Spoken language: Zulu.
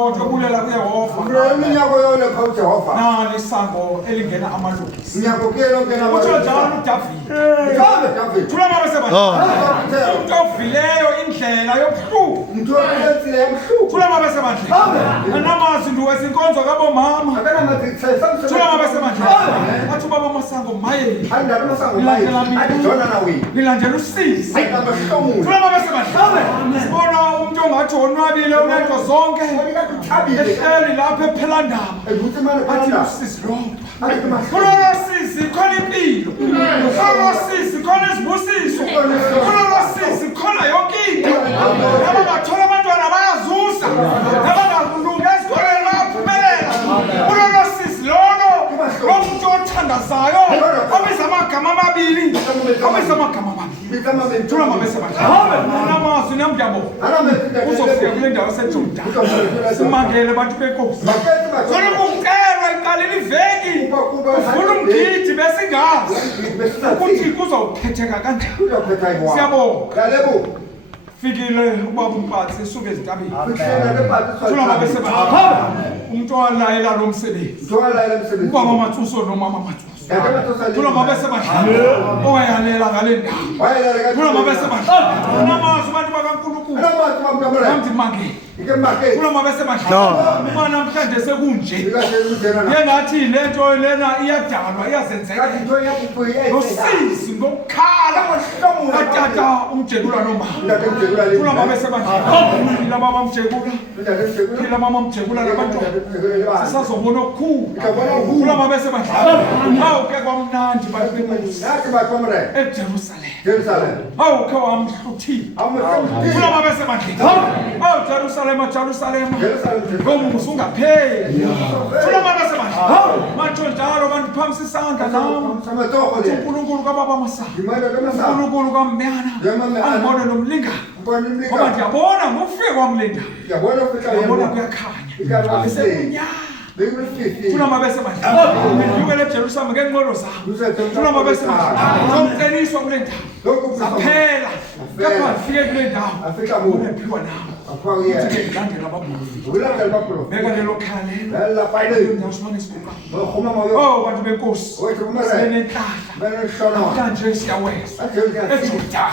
Ukubulela kuYehova. Iminyaka yonke phambi Jehova. Nali isango elingena amalungisi. Ngiyakukela ngena Utsho njalo uDavide. David. Thula mabeseba. Umuntu ovileyo indlela yobuhlungu. Umuntu ophethile yamhluku. Thula mabeseba nje. Anamazi nduwezinkonzo kabomama. Akana mathithe samse. Thula mabeseba nje. Athi baba masango maye. Andaba masango maye. Athi Jona nawe. Nilandela usisi. Ayikabahlomu. Thula mabeseba nje. Sibona umuntu ongathi onwabile unento zonke. Ehleli lapha ephela ndaba. Athi usisi lo. Khona sisi khona impilo. Khona sisi khona izibusiso. Khona sisi khona yonke into. Laba bathola abantwana bayazuza. Laba bakulunga esikoleni bayaphumelela. Khona sisi lono. Umuntu othandazayo. Obiza amagama amabili. Obiza amagama amabili. Thula mabeseba. Namazwi namdabo. Uzofika kule ndawo eseJuda. Simangele abantu benkosi. Sona kucelwa iqalile iveki. Ufuna umgidi besingazi. Ukuthi kuzophetheka kanjani. Siyabonga. Fikile ubaba umphathi esuke ezintabeni. Thula mabeseba. Umuntu owalayela lo msebenzi. Ubaba Mathuso nomama Mathuso. Thula mabeseba. Owayalela ngale ndawo. Thula mabeseba. Namazwi abantu bakaNkulunkulu. Namthi mangele. Thula mabeseba. Uma namhlanje sekunje. Yengathi lento lena iyadalwa iyazenzeka. Usisi ngokukhala. Atata umjekula noma. Thula mabeseba. Ila baba umjekula. Ila mama umjekula labantu. Sisazobona okukhulu. Thula mabeseba. Awuke kwamnandi bantu benkosi. eJerusalem. Awuke wamhluthi. Thula mabeseba. Jerusalem. Ngomusa ungapheli. Thula mabeseba. Manje njalo bantu phamsi isandla nami. uNkulunkulu kababa masango. uNkulunkulu kaMyana. Angibone nomlingana. Ngoba ndiyabona ngofike kwamlenda. Ngiyabona kuyakhanya. Besekunyama. Thula mabeseba. Ngiyukele eJerusalem ngenqondo zami. Thula mabeseba. Ngomceliswa kule ndawo. Saphela. Kepha ngifike kule ndawo. Ngiphiwa nawe. Ngilandela ababusi. Beka lelo khale. Ngiyasibona isibuka. Oh bantu benkosi. Senenhlahla. Namhlanje siyaweza. eJuda.